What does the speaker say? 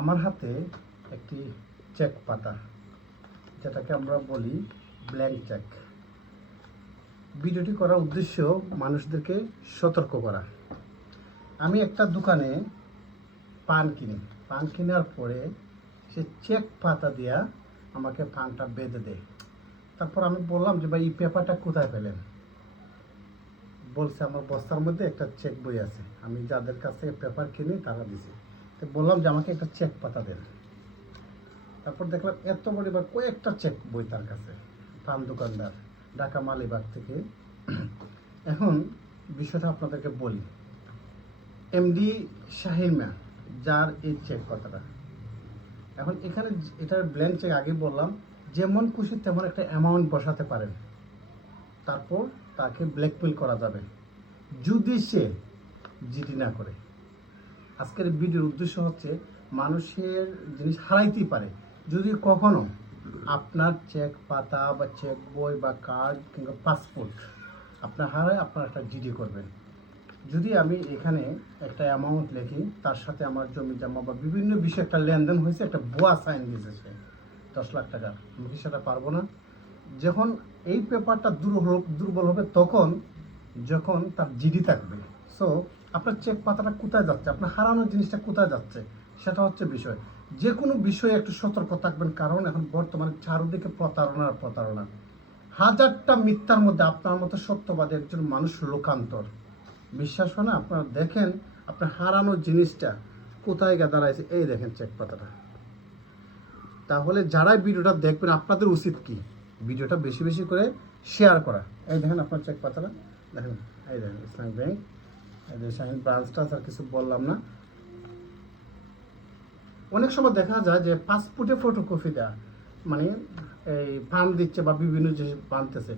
আমার হাতে একটি চেক পাতা, যেটাকে আমরা বলি ব্ল্যাঙ্ক চেক। ভিডিওটি করার উদ্দেশ্য মানুষদেরকে সতর্ক করা। আমি একটা দোকানে পান কেনার পরে সে চেক পাতা দিয়া আমাকে পানটা বেঁধে দেয়। তারপর আমি বললাম যে ভাই এই পেপারটা কোথায় পেলেন? বলছে আমার বস্তার মধ্যে একটা চেক বই আছে, আমি যাদের কাছ থেকে পেপার কিনি তারা দিছে। তো বললাম যে আমাকে একটা চেক পাতা দেন। তারপর দেখলাম এত বড় বা কয়েকটা চেক বই তার কাছে, পান দোকানদার, ঢাকা মালিবাগ থেকে। এখন বিষয়টা আপনাদেরকে বলি। এমডি শাহিন মিয়া যার এই চেক পাতাটা, এখন এখানে এটার ব্ল্যাঙ্ক চেক আগে বললাম, যেমন খুশি তেমন একটা অ্যামাউন্ট বসাতে পারেন, তারপর তাকে ব্ল্যাকমেল করা যাবে যদি সে জিডি না করে। আজকের ভিডিওর উদ্দেশ্য হচ্ছে মানুষের জিনিস হারাইতেই পারে। যদি কখনো আপনার চেক পাতা বা চেক বই বা কার্ড কিংবা পাসপোর্ট আপনার হারায়, আপনার একটা জিডি করবেন। যদি আমি এখানে একটা অ্যামাউন্ট লিখি, তার সাথে আমার জমি জমা বা বিভিন্ন বিষয়ে একটা লেনদেন হয়েছে, একটা ভুয়া সাইন দিয়েছে সে 10 লাখ টাকা, আমি কি সেটা পারবো না? যখন এই পেপারটা দুর্বল হবে তখন, যখন তার জিডি থাকবে। সো আপনার চেক পাতাটা কোথায় যাচ্ছে, আপনার হারানোর জিনিসটা কোথায় যাচ্ছে, সেটা হচ্ছে বিষয়। যে কোনো বিষয়ে একটু সতর্ক থাকবেন, কারণ এখন বর্তমানে চারদিকে প্রতারণা। হাজারটা মিথ্যার মধ্যে আপনার মতো সত্যবাদী একজন মানুষ লোকান্তর। বিশ্বাস হয় না? আপনারা দেখেন আপনার হারানোর জিনিসটা কোথায় গিয়ে দাঁড়াইছে। এই দেখেন চেক পাতাটা। তাহলে যারাই ভিডিওটা দেখবেন আপনাদের উচিত কি, ভিডিওটা বেশি বেশি করে শেয়ার করা। এই দেখেন আপনার চেক পাতাটা দেখেন, এই দেখেন ইসলামিক ব্যাংক, এই যে শাহিন ব্রাঞ্চটা, আর কিছু বললাম না। অনেক সময় দেখা যায় যে পাসপোর্টে ফটোকপি দেওয়া, মানে এই পান দিচ্ছে বা বিভিন্ন জিনিস বানতেছে,